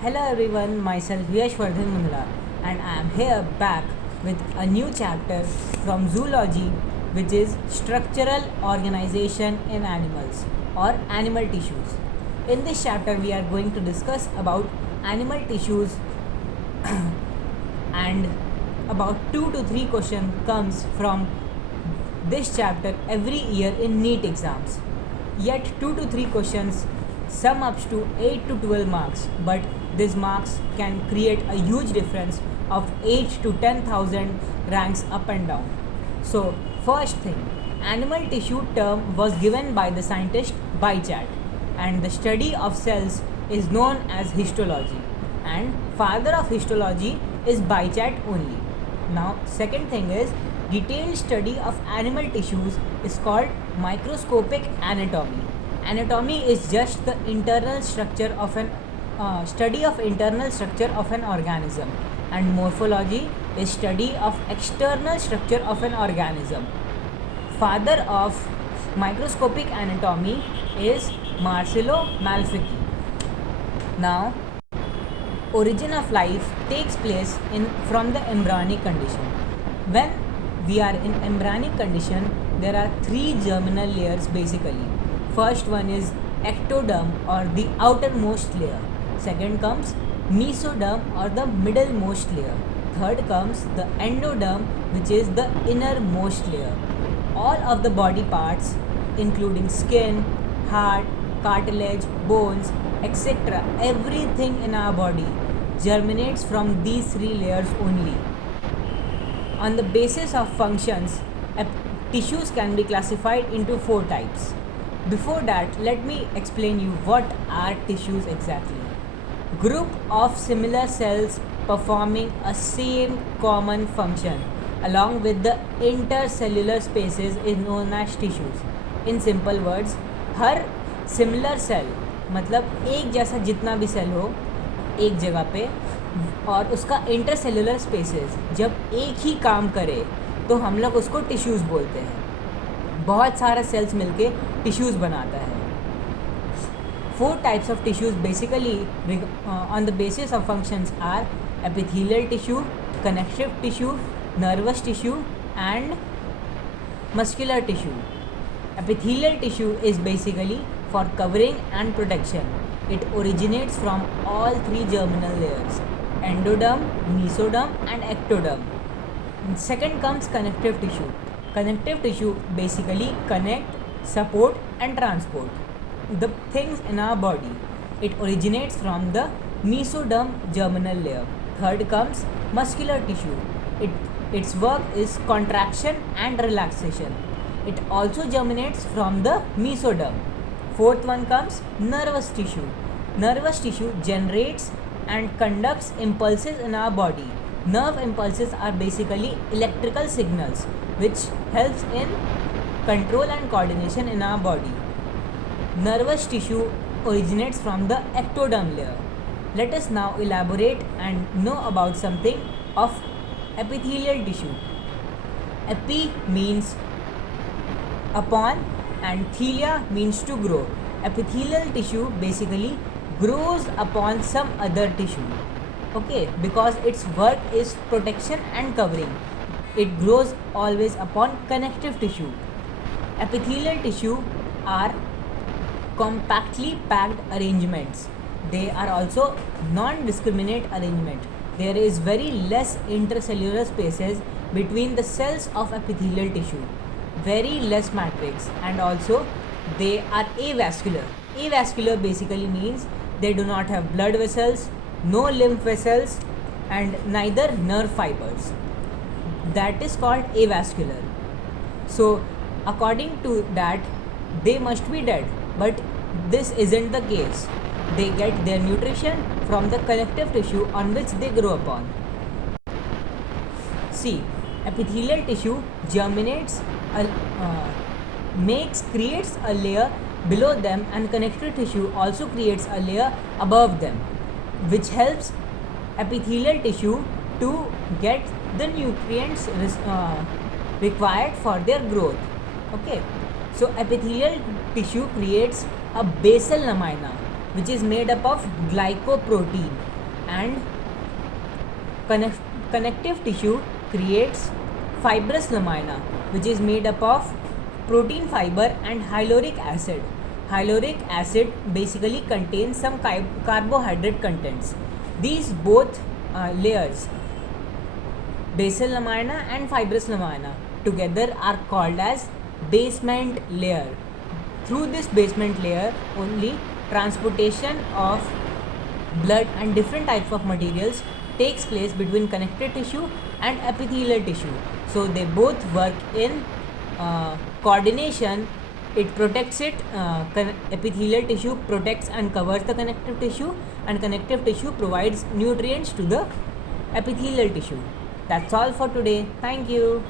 Hello everyone, myself Yashwardhan Mundra and I am here back with a new chapter from zoology, which is structural organization in animals or animal tissues. In this chapter we are going to discuss about animal tissues and about 2 to 3 questions comes from this chapter every year in NEET exams. Yet 2 to 3 questions sum up to 8 to 12 marks, but these marks can create a huge difference of 8 to 10,000 ranks up and down. So, first thing, animal tissue term was given by the scientist Bychat, and the study of cells is known as histology, and father of histology is Bychat only. Now, second thing is detailed study of animal tissues is called microscopic anatomy. Anatomy is just the internal structure of an study of internal structure of an organism, and morphology is study of external structure of an organism. Father of microscopic anatomy is Marcello Malfatti. Now, origin of life takes place in from the embryonic condition. When we are in embryonic condition, there are three germinal layers basically. First one is ectoderm or the outermost layer. Second comes mesoderm or the middlemost layer. Third comes the endoderm, which is the innermost layer. All of the body parts including skin, heart, cartilage, bones, etc., everything in our body germinates from these three layers only. On the basis of functions, tissues can be classified into four types. Before that, let me explain you what are tissues exactly. Group of similar cells performing a same common function along with the intercellular spaces is known as tissues. In simple words, हर similar cell मतलब एक जैसा जितना भी cell हो एक जगह पे और उसका इंटरसेलुलर स्पेसेस जब एक ही काम करे तो हम लोग उसको टिश्यूज़ बोलते हैं. बहुत सारे सेल्स मिलके टिश्यूज़ बनाता है. Four types of tissues basically on the basis of functions are epithelial tissue, connective tissue, nervous tissue and muscular tissue. Epithelial tissue is basically for covering and protection. It originates from all three germinal layers: endoderm, mesoderm and ectoderm. Second comes connective tissue. Connective tissue basically connect, support and transport the things in our body. It originates from the mesoderm germinal layer. Third comes muscular tissue. Its work is contraction and relaxation. It also germinates from the mesoderm. Fourth one comes nervous tissue. Nervous tissue generates and conducts impulses in our body. Nerve impulses are basically electrical signals which helps in control and coordination in our body. Nervous tissue originates from the ectoderm layer. Let us now elaborate and know about something of epithelial tissue. Epi means upon and thelia means to grow. Epithelial tissue basically grows upon some other tissue. Okay, because its work is protection and covering. It grows always upon connective tissue. Epithelial tissue are compactly packed arrangements. They are also non-discriminate arrangement. There is very less intercellular spaces between the cells of epithelial tissue. Very less matrix, and also they are avascular. Avascular basically means they do not have blood vessels, no lymph vessels and neither nerve fibers. That is called avascular. So according to that they must be dead, but this isn't the case. They get their nutrition from the connective tissue on which they grow upon. See, epithelial tissue germinates, creates a layer below them, and connective tissue also creates a layer above them, which helps epithelial tissue to get the nutrients required for their growth. Okay, so epithelial tissue creates a basal lamina which is made up of glycoprotein. and connective tissue creates fibrous lamina, which is made up of protein fiber and hyaluronic acid. Hyaluronic acid basically contains some carbohydrate contents. These both layers, basal lamina and fibrous lamina, together are called as basement layer. Through this basement layer only transportation of blood and different types of materials takes place between connective tissue and epithelial tissue. So they both work in coordination. It protects it, epithelial tissue protects and covers the connective tissue, and connective tissue provides nutrients to the epithelial tissue. That's all for today. Thank you.